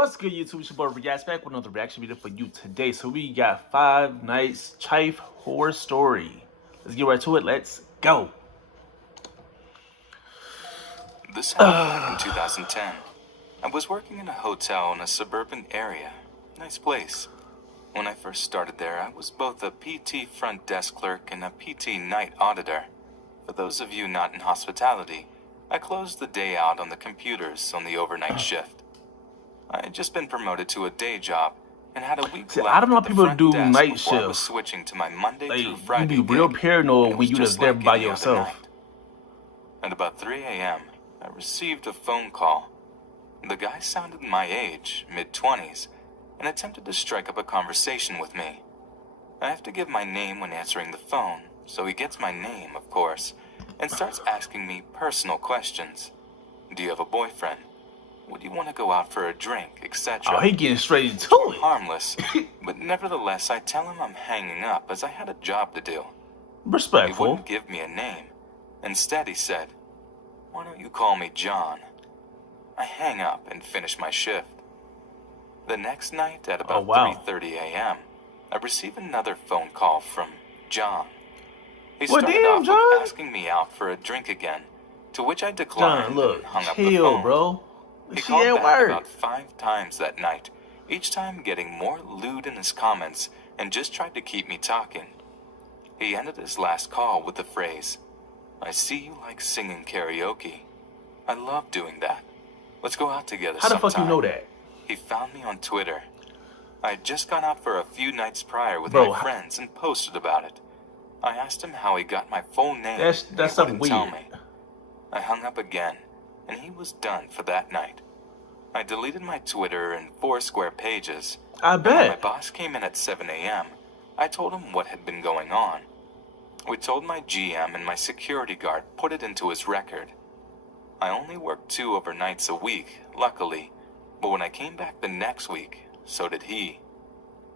What's good, YouTube? It's your boy React back with another reaction video for you today. So we got Five Nights Chief Horror Story. Let's get right to it. Let's go. This happened back in 2010. I was working in a hotel in a suburban area. Nice place. When I first started there, I was both a PT front desk clerk and a PT night auditor. For those of you not in hospitality, I closed the day out on the computers on the overnight shift. I had just been promoted to a day job and had a week left. I don't know how at the people front do desk night before I was shift. switching to my Monday Like, through Friday you be real gig, paranoid and when you just there like by any other yourself. night. At about 3 a.m., I received a phone call. The guy sounded my age, mid-20s, and attempted to strike up a conversation with me. I have to give my name when answering the phone, so he gets my name, of course, and starts asking me personal questions. Do you have a boyfriend? Would you want to go out for a drink, etc.? Oh, he getting straight into it. Harmless, but nevertheless, I tell him I'm hanging up as I had a job to do. Respectful. He wouldn't give me a name. Instead, he said, "Why don't you call me John?" I hang up and finish my shift. The next night at about 3:30 a.m., I receive another phone call from John. He started off with asking me out for a drink again, to which I declined and hung up the phone. Bro. He called back about 5 times that night, each time getting more lewd in his comments and just tried to keep me talking. He ended his last call with the phrase, "I see you like singing karaoke. I love doing that. Let's go out together sometime." How the fuck you know that? He found me on Twitter. I had just gone out for a few nights prior with my friends and posted about it. I asked him how he got my full name. That's something weird. Tell me. I hung up again, and he was done for that night. I deleted my Twitter and Foursquare pages. I bet. When my boss came in at 7 a.m., I told him what had been going on. We told my GM, and my security guard put it into his record. I only worked 2 overnights a week, luckily, but when I came back the next week, so did he.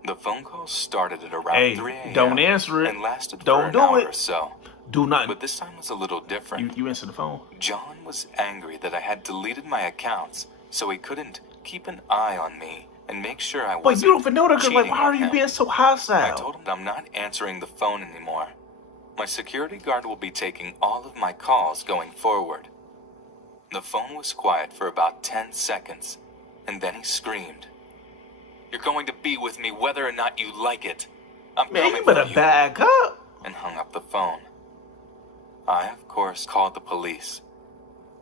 The phone call started at around 3 a.m. Don't answer it. And lasted Don't for an hour do or it. so. Do not. But this time was a little different. You answer the phone. John was angry that I had deleted my accounts, so he couldn't keep an eye on me and make sure I wasn't. But you don't even know that, like, why are you being so hostile? I told him I'm not answering the phone anymore. My security guard will be taking all of my calls going forward. The phone was quiet for about 10 seconds, and then he screamed, "You're going to be with me whether or not you like it. I'm coming for you." Man, you better back up. And hung up the phone. I, of course, called the police.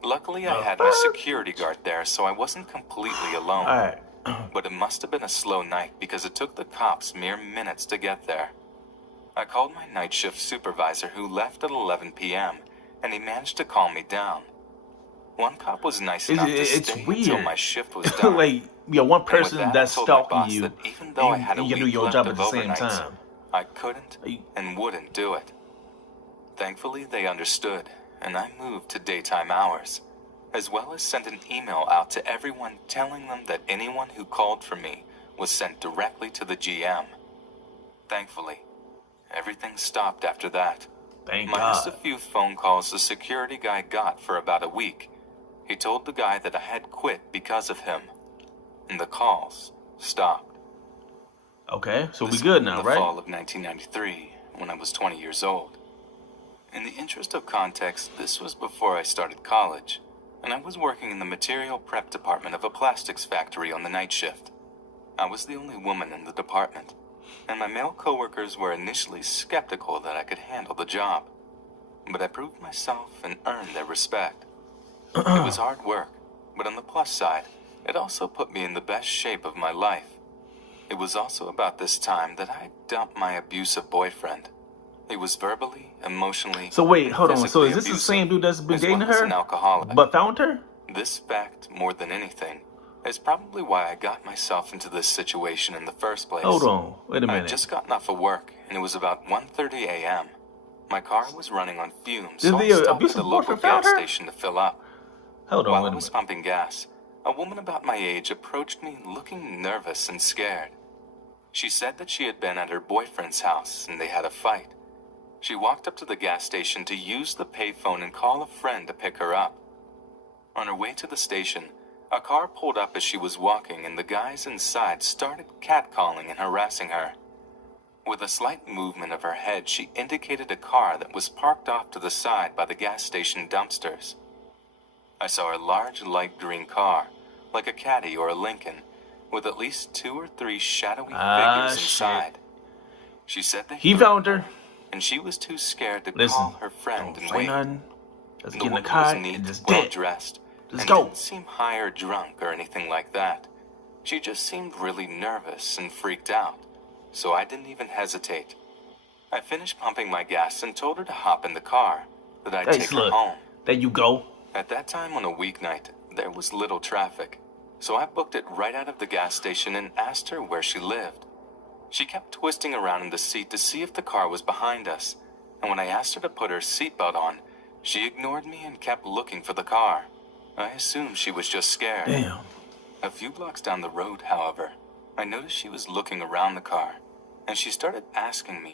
Luckily, I had my security guard there, so I wasn't completely alone. Alright. But it must have been a slow night because it took the cops mere minutes to get there. I called my night shift supervisor, who left at 11 p.m., and he managed to calm me down. One cop was nice enough to stay until my shift was done. Like, one person that's stalking you, that even though I had a you do week your left job of at the same overnights, time. I couldn't and wouldn't do it. Thankfully, they understood, and I moved to daytime hours, as well as sent an email out to everyone telling them that anyone who called for me was sent directly to the GM. Thankfully, everything stopped after that. Thank Minus God. a few phone calls the security guy got for about a week. He told the guy that I had quit because of him, and the calls stopped. Okay, so we good now, right? right? The fall of 1993, when I was 20 years old. In the interest of context, this was before I started college, and I was working in the material prep department of a plastics factory on the night shift. I was the only woman in the department, and my male coworkers were initially skeptical that I could handle the job. But I proved myself and earned their respect. It was hard work, but on the plus side, it also put me in the best shape of my life. It was also about this time that I dumped my abusive boyfriend. He was verbally, emotionally, so wait, hold on. So is this the same dude that's been dating her, an alcoholic, but found her? This fact, more than anything, is probably why I got myself into this situation in the first place. Hold on, wait a minute. I had just gotten off of work, and it was about 1:30 a.m. My car was running on fumes, Did so the I stopped at the abusive local boyfriend found gas her? station to fill up. Hold on, While wait I a was minute. pumping gas, a woman about my age approached me looking nervous and scared. She said that she had been at her boyfriend's house and they had a fight. She walked up to the gas station to use the payphone and call a friend to pick her up. On her way to the station, A car pulled up as she was walking, and the guys inside started catcalling and harassing her. With a slight movement of her head, she indicated a car that was parked off to the side by the gas station dumpsters. I saw a large light green car, like a Caddy or a Lincoln, with at least 2 or 3 shadowy figures inside. She said that he found her, and she was too scared to listen, call her friend don't and say wait. nothing. Let's The get in the woman car was and neat, just well dead. dressed, Let's and go. didn't seem high or drunk or anything like that. She just seemed really nervous and freaked out, so I didn't even hesitate. I finished pumping my gas and told her to hop in the car, that I'd take her home. There you go. At that time on a weeknight, there was little traffic, so I booked it right out of the gas station and asked her where she lived. She kept twisting around in the seat to see if the car was behind us, and when I asked her to put her seatbelt on, she ignored me and kept looking for the car. I assumed she was just scared. Damn. A few blocks down the road, however, I noticed she was looking around the car, and she started asking me